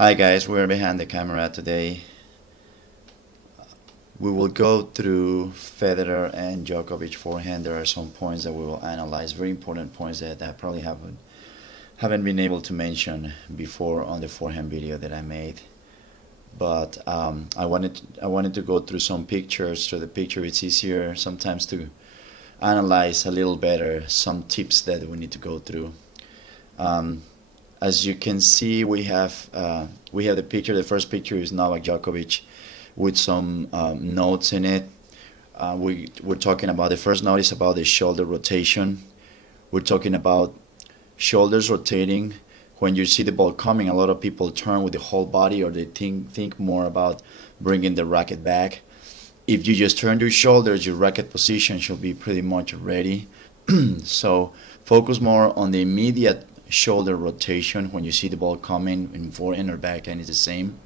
Hi guys, we're behind the camera today. We will go through Federer and Djokovic forehand. There are some points that we will analyze, very important points that I probably haven't been able to mention before on the forehand video that I made. But I wanted to go through some pictures. So the picture it's easier sometimes to analyze a little better some tips that we need to go through. As you can see, we have the picture. The first picture is Novak Djokovic with some notes in it. We're talking about the first note is about the shoulder rotation. We're talking about shoulders rotating. When you see the ball coming, a lot of people turn with the whole body, or they think more about bringing the racket back. If you just turn your shoulders, your racket position should be pretty much ready. So focus more on the immediate shoulder rotation when you see the ball coming in forehand or backhand is the same.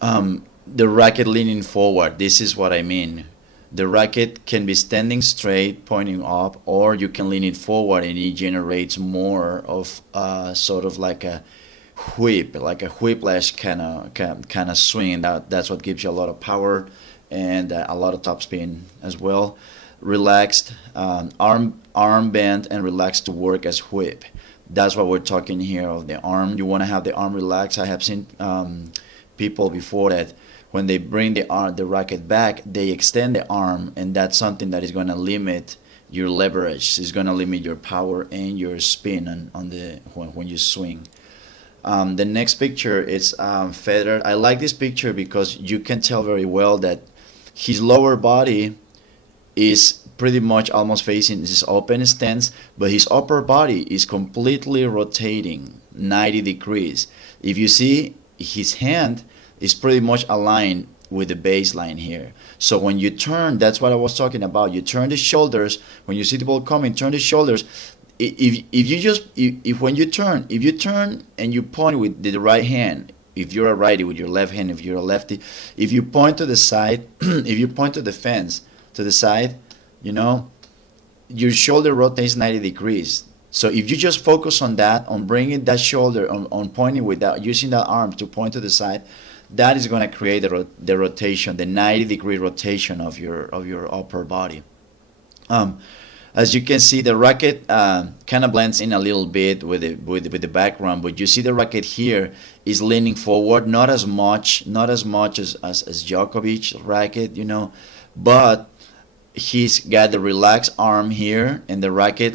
The racket leaning forward, this is what I mean. The racket can be standing straight, pointing up, or you can lean it forward and it generates more of sort of like a whip, like a whiplash kind of swing. That's what gives you a lot of power and a lot of topspin as well. Relaxed, arm bent and relaxed to work as whip. That's what we're talking here of the arm. You want to have the arm relaxed. I have seen people before that when they bring the racket back, they extend the arm, and that's something that is going to limit your leverage. It's going to limit your power and your spin when you swing. The next picture is Federer. I like this picture because you can tell very well that his lower body is pretty much almost facing his open stance, but his upper body is completely rotating 90 degrees. If you see, his hand is pretty much aligned with the baseline here. So when you turn, that's what I was talking about. You turn the shoulders when you see the ball coming. Turn the shoulders. If when you turn and you point with the right hand, if you're a righty with your left hand, if you're a lefty, if you point to the side, if you point to the fence, to the side, your shoulder rotates 90 degrees. So if you just focus on that, on bringing that shoulder, on pointing with that, using that arm to point to the side, that is going to create the rotation, the 90-degree rotation of your upper body. As you can see, the racket kind of blends in a little bit with the background, but you see the racket here is leaning forward, not as much as Djokovic's racket, but he's got the relaxed arm here and the racket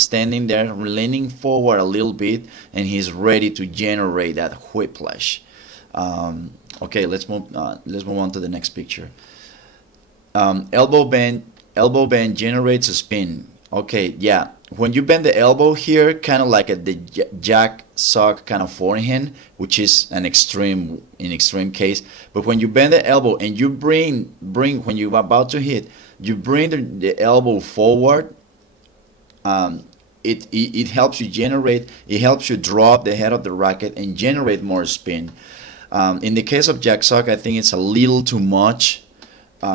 standing there, leaning forward a little bit, and he's ready to generate that whiplash. Okay, let's move on to the next picture. Elbow bend generates a spin. Okay, yeah. When you bend the elbow here, kind of like the jack sock kind of forehand, which is an extreme case. But when you bend the elbow and you bring when you're about to hit, you bring the elbow forward. It helps you generate. It helps you drop the head of the racket and generate more spin. In the case of jack sock, I think it's a little too much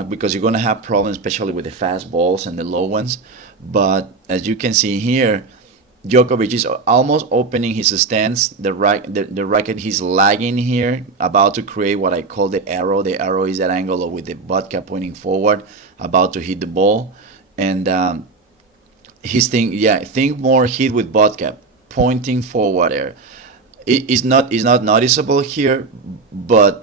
because you're going to have problems, especially with the fast balls and the low ones. But as you can see here, Djokovic is almost opening his stance. The racket, he's lagging here, about to create what I call the arrow. The arrow is that angle with the butt cap pointing forward, about to hit the ball. And think more hit with butt cap, pointing forward there. It's not noticeable here, but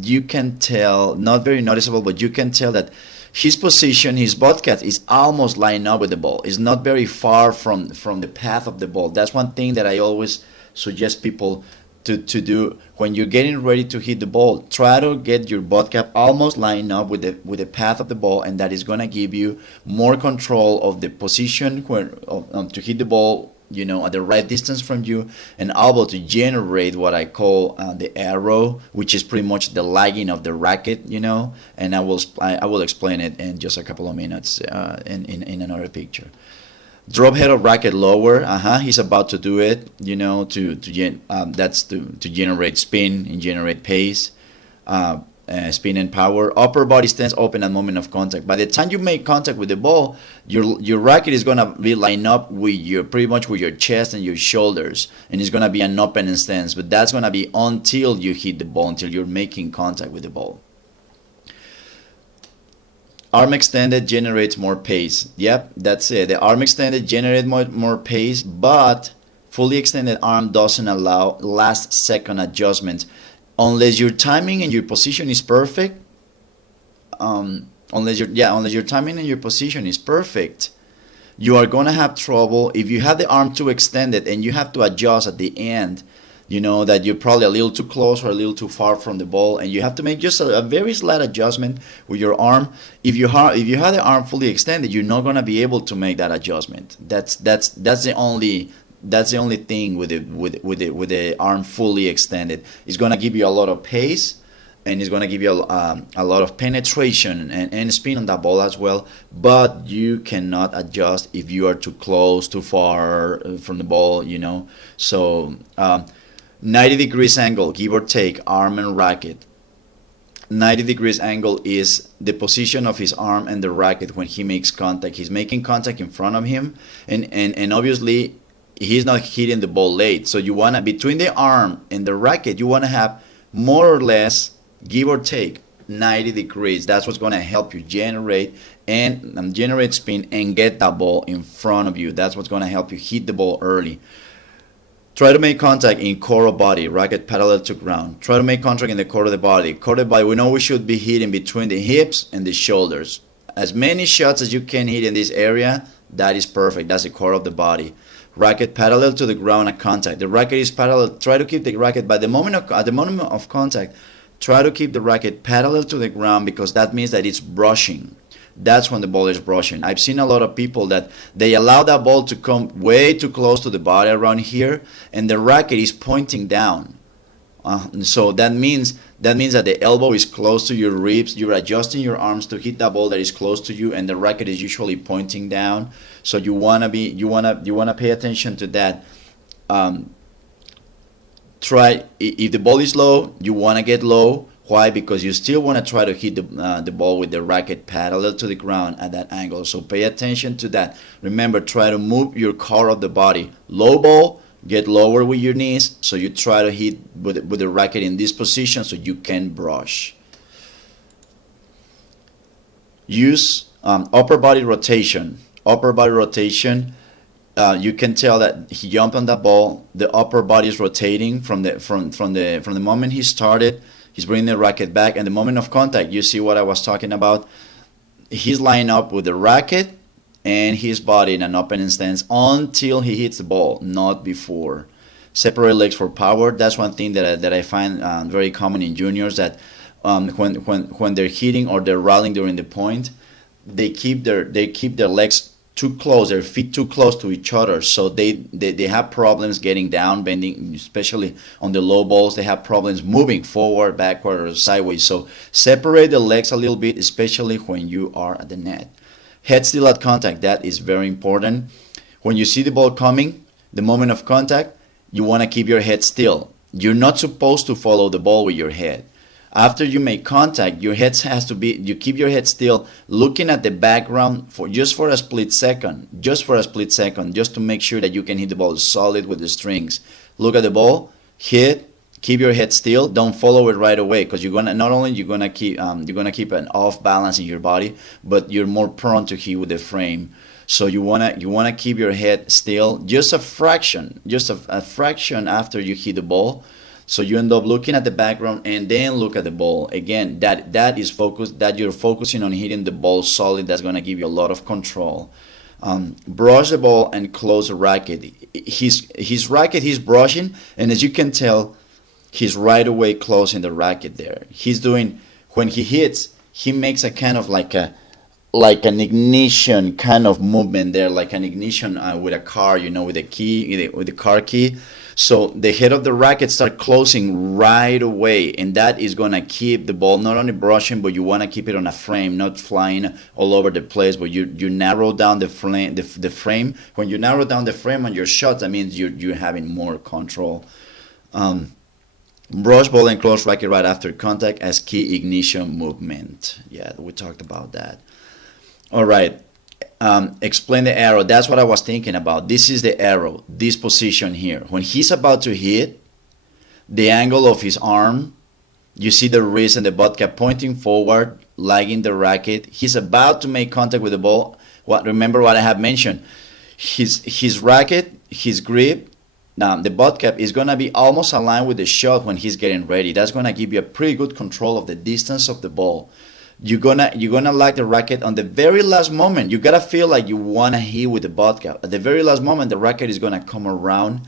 you can tell, not very noticeable, but you can tell that his position, his butt cap is almost lined up with the ball. It's not very far from the path of the ball. That's one thing that I always suggest people to do when you're getting ready to hit the ball. Try to get your butt cap almost lined up with the path of the ball, and that is going to give you more control of the position to hit the ball, at the right distance from you, and able to generate what I call the arrow, which is pretty much the lagging of the racket, and I will explain it in just a couple of minutes in another picture. Drop head of racket lower. He's about to do it, to generate spin and generate pace. spin and power. Upper body stance open at moment of contact. By the time you make contact with the ball, your racket is gonna be lined up with your pretty much with your chest and your shoulders, and it's gonna be an open stance. But that's gonna be until you hit the ball, until you're making contact with the ball. Arm extended generates more pace. Yep, that's it. The arm extended generates more pace, but fully extended arm doesn't allow last second adjustment. Unless your timing and your position is perfect, unless your timing and your position is perfect, you are gonna have trouble if you have the arm too extended and you have to adjust at the end. You know that you're probably a little too close or a little too far from the ball, and you have to make just a very slight adjustment with your arm. If you have the arm fully extended, you're not gonna be able to make that adjustment. That's the only thing with the arm fully extended. It's gonna give you a lot of pace, and it's gonna give you a lot of penetration and spin on that ball as well. But you cannot adjust if you are too close, too far from the ball. You know, so 90 degrees angle, give or take, arm and racket. 90 degrees angle is the position of his arm and the racket when he makes contact. He's making contact in front of him, and obviously he's not hitting the ball late. So you want to, between the arm and the racket, you want to have more or less, give or take, 90 degrees. That's what's going to help you generate spin and get that ball in front of you. That's what's going to help you hit the ball early. Try to make contact in core of body, racket parallel to ground. Try to make contact in the core of the body. Core of the body, we know we should be hitting between the hips and the shoulders. As many shots as you can hit in this area, that is perfect. That's the core of the body. Racket parallel to the ground at contact. The racket is parallel. Try to keep the racket at the moment of contact. Try to keep the racket parallel to the ground, because that means that it's brushing. That's when the ball is brushing. I've seen a lot of people that they allow that ball to come way too close to the body around here, and the racket is pointing down. So that means that the elbow is close to your ribs. You're adjusting your arms to hit that ball that is close to you, and the racket is usually pointing down. So you wanna pay attention to that. Try, if the ball is low, you wanna get low. Why? Because you still want to try to hit the ball with the racket parallel to the ground at that angle. So pay attention to that. Remember, try to move your core of the body. Low ball, get lower with your knees. So you try to hit with the racket in this position so you can brush. Use upper body rotation. Upper body rotation. You can tell that he jumped on that ball. The upper body is rotating from the moment he started. He's bringing the racket back, and the moment of contact, you see what I was talking about. He's lining up with the racket and his body in an open stance until he hits the ball, not before. Separate legs for power. That's one thing that I find very common in juniors, that when they're hitting or they're rallying during the point, they keep their legs too close, their feet too close to each other, so they have problems getting down, bending, especially on the low balls. They have problems moving forward, backward, or sideways. So separate the legs a little bit, especially when you are at the net. Head still at contact, that is very important. When you see the ball coming, the moment of contact, you want to keep your head still. You're not supposed to follow the ball with your head. After you make contact, your head has to be, you keep your head still, looking at the background for a split second, just to make sure that you can hit the ball solid with the strings. Look at the ball, hit, keep your head still, don't follow it right away, because you're gonna keep an off balance in your body, but you're more prone to hit with the frame. So you wanna keep your head still, just a fraction after you hit the ball. So you end up looking at the background and then look at the ball. Again, that is focus, that you're focusing on hitting the ball solid. That's going to give you a lot of control. Brush the ball and close the racket. His racket, he's brushing, and as you can tell, he's right away closing the racket there. He's doing, when he hits, he makes a kind of like an ignition kind of movement there, like an ignition with a car, with the car key. So the head of the racket start closing right away, and that is going to keep the ball not only brushing, but you want to keep it on a frame, not flying all over the place. But you narrow down the frame. When you narrow down the frame on your shots, that means you're having more control. Brush ball and close racket right after contact as key ignition movement. Yeah, we talked about that. All right. Explain the arrow. That's what I was thinking about. This is the arrow, this position here. When he's about to hit, the angle of his arm, you see the wrist and the butt cap pointing forward, lagging the racket. He's about to make contact with the ball. Remember what I have mentioned. His racket, his grip, the butt cap is going to be almost aligned with the shot when he's getting ready. That's going to give you a pretty good control of the distance of the ball. You're gonna lag the racket on the very last moment. You gotta feel like you wanna hit with the butt cap. At the very last moment, the racket is gonna come around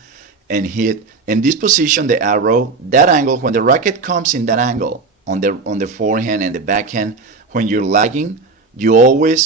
and hit. In this position, the arrow, that angle, when the racket comes in that angle on the forehand and the backhand, when you're lagging, you always